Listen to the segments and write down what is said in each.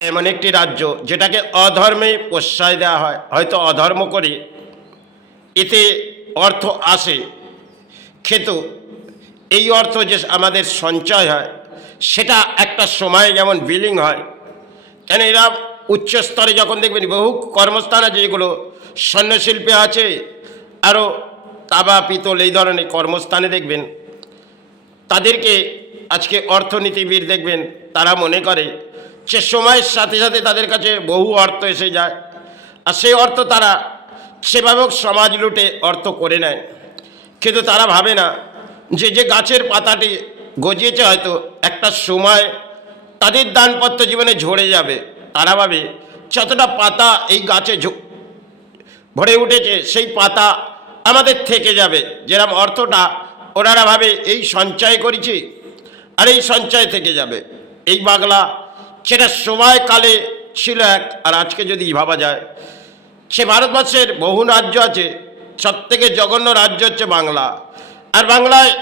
এমন একটি রাজ্য যেটাকে অধর্মে প্রশ্রয় দেওয়া হয়, হয়তো অধর্ম করে এতে অর্থ আসে, কিন্তু এই অর্থ যে আমাদের সঞ্চয় হয় সেটা একটা সময় যেমন বিলিং হয়। কেন এরা উচ্চ স্তরে যখন দেখবেন বহু কর্মস্থান আছে, যেগুলো স্বর্ণশিল্পে আছে, আরও তাবা পিতল এই ধরনের কর্মস্থানে দেখবেন তাদেরকে আজকে অর্থনীতিবিদ দেখবেন তারা মনে করে যে সময়ের সাথে সাথে তাদের কাছে বহু অর্থ এসে যায়, আর সেই অর্থ তারা সেভাবে সমাজ লুটে অর্থ করে নেয়। কিন্তু তারা ভাবে না যে যে গাছের পাতাটি গজিয়েছে হয়তো একটা সময় তাদের দানপত্র জীবনে ঝরে যাবে। তারা ভাবে যতটা পাতা এই গাছে ভরে উঠেছে সেই পাতা আমাদের থেকে যাবে, যেরকম অর্থটা ওনারা ভাবে এই সঞ্চয় করেছি আর এই সঞ্চয় থেকে যাবে। এই বাংলা সেটা সময়কালে ছিল এক, আর আজকে যদি ভাবা যায় সে ভারতবর্ষের বহু রাজ্য আছে, সবথেকে জঘন্য রাজ্য হচ্ছে বাংলা। আর বাংলায়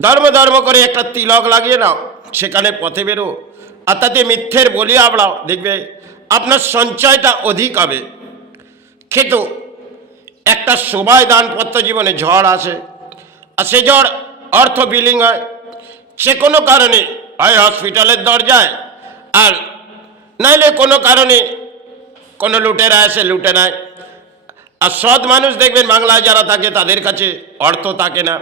ধর্ম ধর্ম করে একটা তিলক লাগিয়ে নাও, সেখানে পথে বেরো, আর তাতে মিথ্যের বলি আবড়াও, দেখবে আপনার সঞ্চয়টা অধিক হবে। কিন্তু একটা সময় দানপত্র জীবনে ঝড় আসে, আর সে ঝড় অর্থ বিলিং হয়। সে কোনো কারণে হয় হসপিটালের দরজায়, আর নাইলে কোনো কারণে কোনো লুটেরা এসে লুটে নেয়। আর সৎ মানুষ দেখবেন বাংলায় যারা থাকে তাদের কাছে অর্থ থাকে না,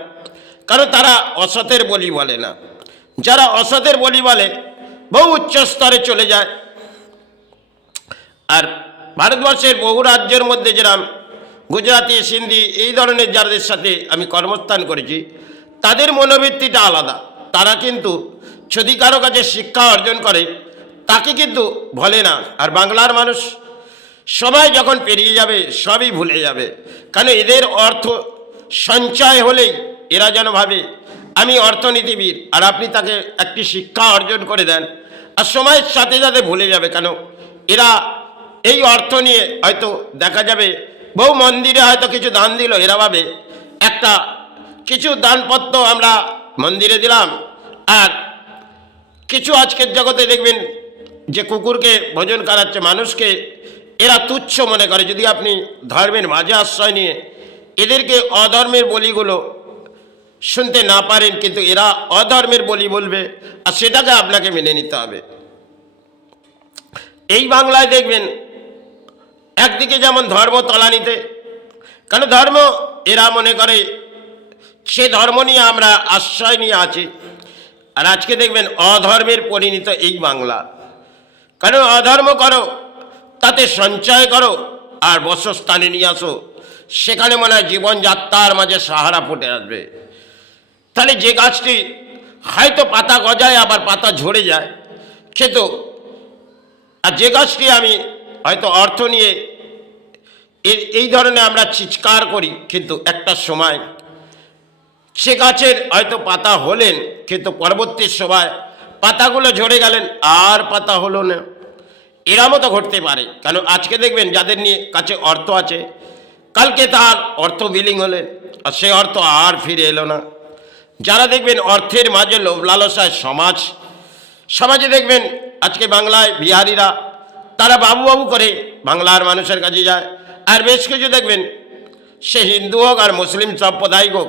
কারণ তারা অসতের বলি বলে না। যারা অসতের বলি বলে বহু উচ্চ স্তরে চলে যায়। আর ভারতবর্ষের বহু রাজ্যের মধ্যে যেরকম গুজরাটি, সিন্ধি এই ধরনের যাদের সাথে আমি কর্মস্থান করেছি, তাদের মনোবৃত্তিটা আলাদা। তারা কিন্তু যদি কারো কাছে শিক্ষা অর্জন করে তাকে কিন্তু ভোলে না। আর বাংলার মানুষ সবাই যখন পেরিয়ে যাবে সবই ভুলে যাবে, কারণ এদের অর্থ সঞ্চয় হলেই এরা যেন ভাবে আমি অর্থনীতিবিদ, আর আপনি তাকে একটি শিক্ষা অর্জন করে দেন আর সময়ের সাথে সাথে ভুলে যাবে। কেন এরা এই অর্থ নিয়ে হয়তো দেখা যাবে বহু মন্দিরে হয়তো কিছু দান দিল, এরা ভাবে একটা কিছু দানপত্র আমরা মন্দিরে দিলাম, আর কিছু আজকের জগতে দেখবেন যে কুকুরকে ভোজন করাচ্ছে মানুষকে, এরা তুচ্ছ মনে করে। যদি আপনি ধর্মের মাঝে আশ্রয় নিয়ে এদেরকে অধর্মের বলিগুলো শুনতে না পারেন, কিন্তু এরা অধর্মের বলি বলবে, আর সেটাকে আপনাকে মেনে নিতে হবে। এই বাংলায় দেখবেন একদিকে যেমন ধর্ম তলানিতে, কারণ ধর্ম এরা মনে করে সে ধর্ম নিয়ে আমরা আশ্রয় নিয়ে আছি। আর আজকে দেখবেন অধর্মের পরিণত এই বাংলা, কারণ অধর্ম করো তাতে সঞ্চয় করো আর বসস্থানে নিয়ে আসো, সেখানে মনে হয় জীবনযাত্রার মাঝে সাহারা ফুটে আসবে। তাহলে যে গাছটি হয়তো পাতা গজায় আবার পাতা ঝরে যায়, কিন্তু আর যে গাছটি আমি হয়তো অর্থ নিয়ে এই ধরনের আমরা চিৎকার করি, কিন্তু একটা সময় সে গাছের হয়তো পাতা হলেন, কিন্তু পরবর্তী সময় পাতাগুলো ঝরে গেলেন আর পাতা হলো না। এরমও তো ঘটতে পারে। কারণ আজকে দেখবেন যাদের নিয়ে কাছে অর্থ আছে, কালকে তার অর্থ বিলিং হলেন আর সে অর্থ আর ফিরে এলো না। যারা দেখবেন অর্থের মাঝে লোভ লালসায় সমাজে দেখবেন আজকে বাংলায় বিহারিরা তারা বাবু বাবু করে বাংলার মানুষের কাছে যায়। আর বেশ কিছু দেখবেন সে হিন্দু হোক আর মুসলিম সম্প্রদায় হোক,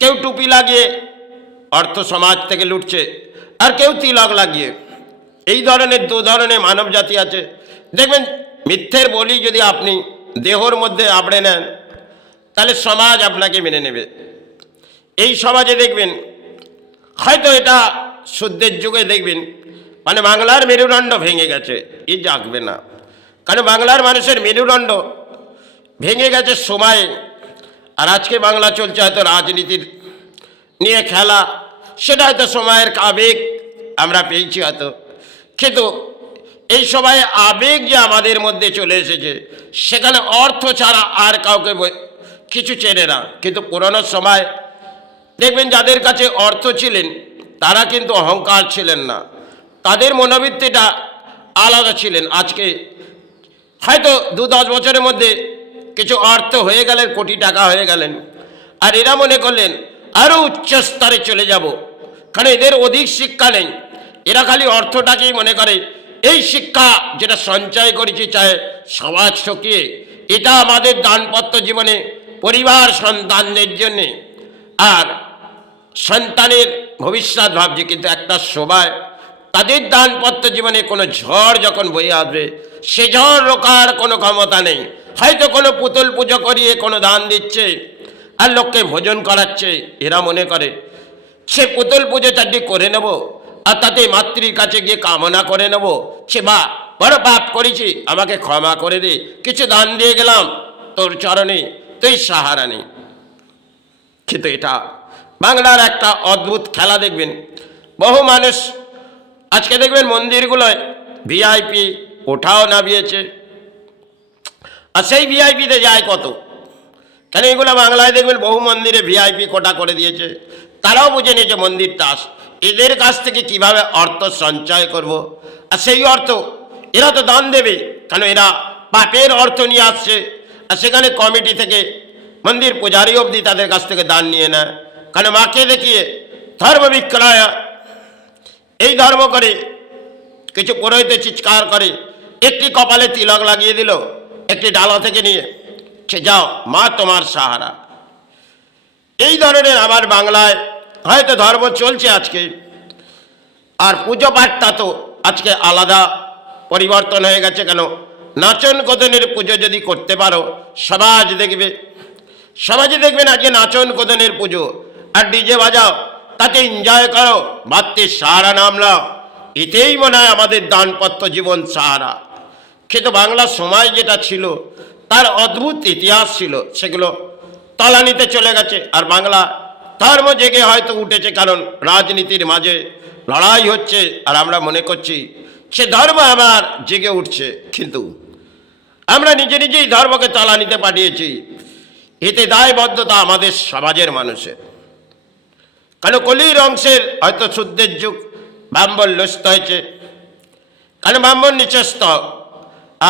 কেউ টুপি লাগিয়ে অর্থ সমাজ থেকে লুটছে আর কেউ তিলক লাগিয়ে। এই ধরনের দু ধরনের মানব জাতি আছে। দেখবেন মিথ্যের বলি যদি আপনি দেহর মধ্যে আবড়ে নেন তাহলে সমাজ আপনাকে মেনে নেবে। এই সমাজে দেখবেন হয়তো এটা শুদ্ধের যুগে দেখবেন মানে বাংলার মেরুদণ্ড ভেঙে গেছে, এই জাগবে না। কারণ বাংলার মানুষের মেরুদণ্ড ভেঙে গেছে সময়ে। আর আজকে বাংলা চলছে হয়তো রাজনীতির নিয়ে খেলা, সেটা হয়তো সময়ের আবেগ আমরা পেয়েছি হয়তো, কিন্তু এই সময়ে আবেগ যে আমাদের মধ্যে চলে এসেছে সেখানে অর্থ ছাড়া আর কাউকে কিছু চেনে না। কিন্তু পুরনো সময় দেখবেন যাদের কাছে অর্থ ছিলেন তারা কিন্তু অহংকার ছিলেন না, তাদের মনোবৃত্তিটা আলাদা ছিলেন। আজকে হয়তো 2-10 বছরের মধ্যে কিছু অর্থ হয়ে গেলেন, কোটি টাকা হয়ে গেলেন, আর এরা মনে করলেন আরও উচ্চ স্তরে চলে যাব, কারণ এদের অধিক শিক্ষা নেই। এরা খালি অর্থটাকেই মনে করে এই শিক্ষা যেটা সঞ্চয় করেছি চাই সমাজ ঠকিয়ে, এটা আমাদের দানপত্র জীবনে পরিবার সন্তানদের জন্যে আর সন্তানের ভবিষ্যৎ ভাবছি, কিন্তু একটা সময় তাদের দানপত্র জীবনে কোনো ঝড় যখন বয়ে আসবে, সে ঝড় রোকার কোনো ক্ষমতা নেই। হয়তো কোনো পুতুল পুজো করিয়ে কোনো দান দিচ্ছে আর লোককে ভোজন করাচ্ছে, এরা মনে করে সে পুতুল পুজো চারটি করে নেব আর তাতে মাতৃর কাছে গিয়ে কামনা করে নেব, সে বা বড় পাপ করেছি আমাকে ক্ষমা করে দে, কিছু দান দিয়ে গেলাম তোর চরণে, তুই সাহারা নেই। কিন্তু এটা বাংলার একটা অদ্ভুত খেলা। দেখবেন বহু মানুষ আজকে দেখবেন মন্দিরগুলোয় ভিআইপি ওঠাও নামিয়েছে, আর সেই ভিআইপিতে যায় কত। কেন এগুলো বাংলায় দেখবেন বহু মন্দিরে ভিআইপি কোটা করে দিয়েছে, তারাও বুঝে নিয়েছে মন্দির দাস, এদের কাছ থেকে কিভাবে অর্থ সঞ্চয় করব, আর সেই অর্থ এরা তো দান দেবে, কেন এরা পাপের অর্থ নিয়ে আসছে। আর সেখানে কমিটি থেকে মন্দির পূজারী অবধি তাদের কাছ থেকে দান নিয়ে নেয়, কারণ মাকে দেখিয়ে ধর্ম বিক্রয়। এই ধর্ম করে কিছু পুরোহিতে চিৎকার করে, একটি কপালে তিলক লাগিয়ে দিল একটি ডালা থেকে নিয়ে, সে যাও মা তোমার সাহারা। এই ধরনের আমার বাংলায় হয়তো ধর্ম চলছে আজকে, আর পুজো পাঠটা তো আজকে আলাদা পরিবর্তন হয়ে গেছে। কেন নাচন কদনের পুজো যদি করতে পারো, সমাজে দেখবেন আজকে নাচন কদনের পুজো, আর ডিজে বাজাও, তাতে এনজয় করো, মাতৃ সাহারা নাম নাও, এতেই মনে হয় আমাদের দানপত্র জীবন সাহারা। কিন্তু বাংলা সমাজ যেটা ছিল তার অদ্ভুত ইতিহাস ছিল, সেগুলো তলানিতে চলে গেছে। আর বাংলা ধর্ম জেগে হয়তো উঠেছে, কারণ রাজনীতির মাঝে লড়াই হচ্ছে, আর আমরা মনে করছি সে ধর্ম আমার জেগে উঠছে, কিন্তু আমরা নিজেই ধর্মকে তলানিতে পাঠিয়েছি। এতে দায়বদ্ধতা আমাদের সমাজের মানুষের। কারণ কলির অংশের হয়তো শুদ্ধের যুগ, ব্রাহ্মণ লস্ত হয়েছে, কারণ ব্রাহ্মণ নিচস্থ,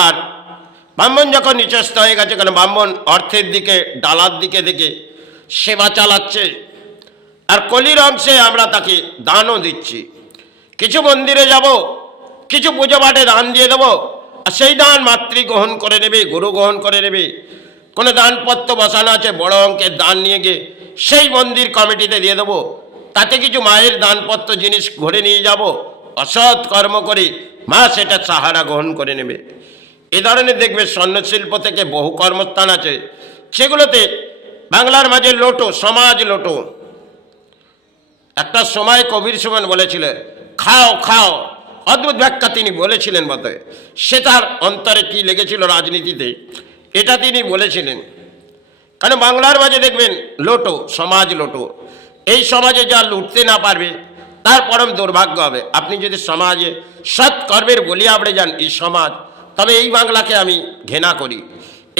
আর ব্রাহ্মণ যখন নিচস্থ হয়ে গেছে, কারণ ব্রাহ্মণ অর্থের দিকে ডালার দিকে দেখে সেবা চালাচ্ছে, আর কলির অংশে আমরা তাকে দানও দিচ্ছি। কিছু মন্দিরে যাব, কিছু পুজো পাঠে দান দিয়ে দেবো, আর সেই দান মাতৃ গ্রহণ করে নেবে, গুরু গ্রহণ করে নেবে। কোনো দানপত্র বসানো আছে, বড় অঙ্কের দান নিয়ে গিয়ে সেই মন্দির কমিটিতে দিয়ে দেবো, তাতে কিছু মায়ের দানপত্র জিনিস ঘরে নিয়ে যাব, অসৎ কর্ম করে মা সেটা সাহারা গ্রহণ করে নেবে। এ ধরনের দেখবে স্বর্ণশিল্প থেকে বহু কর্মস্থান আছে, সেগুলোতে বাংলার মাঝে লোটো, সমাজ লোটো। একটা সময় কবির সুমন বলেছিল খাও খাও, অদ্ভুত ব্যাখ্যা তিনি বলেছিলেন বটে, সে তার অন্তরে কি লেগেছিল রাজনীতিতে এটা তিনি বলেছিলেন। কারণ বাংলার মাঝে দেখবেন লোটো, সমাজ লোটো। এই সমাজে যা লুটতে না পারবে তার পরম দুর্ভাগ্য হবে। আপনি যদি সমাজে সৎকর্মের বলি আবড়ে যান এই সমাজ, তবে এই বাংলাকে আমি ঘৃণা করি,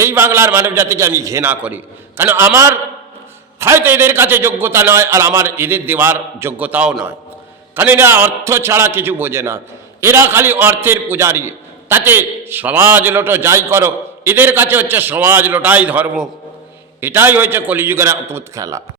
এই বাংলার মানব জাতিকে আমি ঘৃণা করি। কারণ আমার হয়তো এদের কাছে যোগ্যতা নয়, আর আমার এদের দেওয়ার যোগ্যতাও নয়, কারণ এরা অর্থ ছাড়া কিছু বোঝে না, এরা খালি অর্থের পূজারী। তাতে সমাজ লোটো যাই করো, এদের কাছে হচ্ছে সমাজ লোটাই ধর্ম। এটাই হয়েছে কলিযুগের অদ্ভুত খেলা।